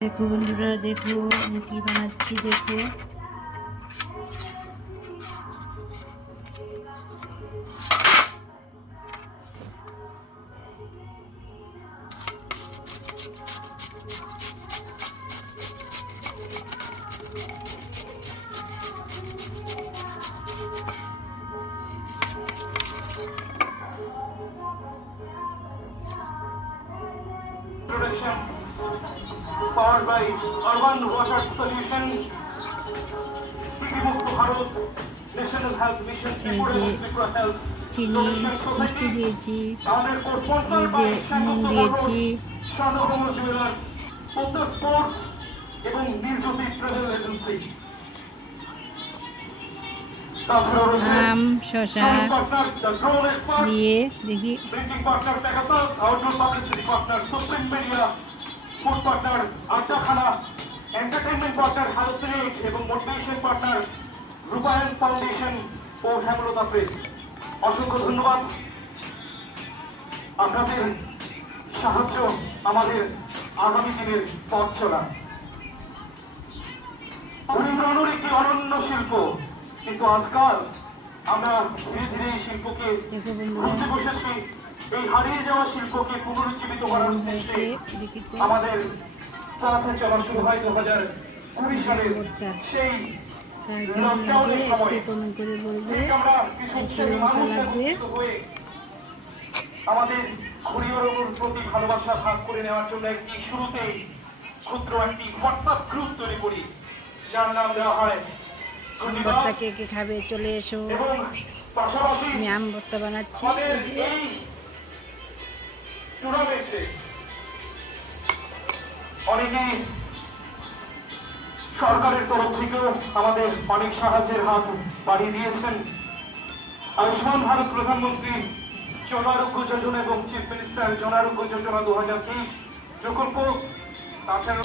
देखो बंधुरा देखो की बनाচ্ছি देखो powered by Urban Water Solution, National Health Mission, Health, চিনি মিষ্টি দিয়েছি এই যে নুন দিয়েছি এবং নির্জতি ট্রাভেল এজেন্সি আম শসা দিয়ে দেখি Printing partner Pegasus, outdoor publicity partner Supreme Media, food partner Attakhana, entertainment partner Hallucinate এবং motivation partner রূপায়ণ ফাউন্ডেশন ও হেমলতা প্রেস। অসংখ্য ধন্যবাদ। আপনাদের সাহায্য আমাদের আগামী দিনের পথ চলা। হরিমোহনের একটি অনন্য শিল্প, কিন্তু আজকাল আমরা ধীরে ধীরে এই শিল্পকে বুঝতে বসেছি। এই হারিয়ে যাওয়া শিল্পকে পুনরুজ্জীবিত করার উদ্দেশ্যে আমাদের পথে চলা শুরু হয় 2020 সালের সেই লকডাউনের সময়। আমরা কিছু উৎসাহী মানুষ একত্রিত হয়ে আমাদের হরিহরগুর প্রতি ভালোবাসা ভাগ করে নেওয়ার জন্য একটি শুরুতেই ক্ষুদ্র একটি হোয়াটসঅ্যাপ গ্রুপ তৈরি করি, যার নাম দেওয়া হয় ভর্তা কে কে খাবে চলে এসো। আমি আম ভর্তা বানাচ্ছি। অনেকেই সরকারের তরফ থেকেও আমাদের অনেক সাহায্যের হাত বাড়িয়ে দিয়েছেন। আয়ুষ্মান ভারত প্রধানমন্ত্রী জন আরোগ্য যোজনা এবং চিফ মিনিস্টার জন আরোগ্য যোজনা 2023 প্রকল্প, তাছাড়া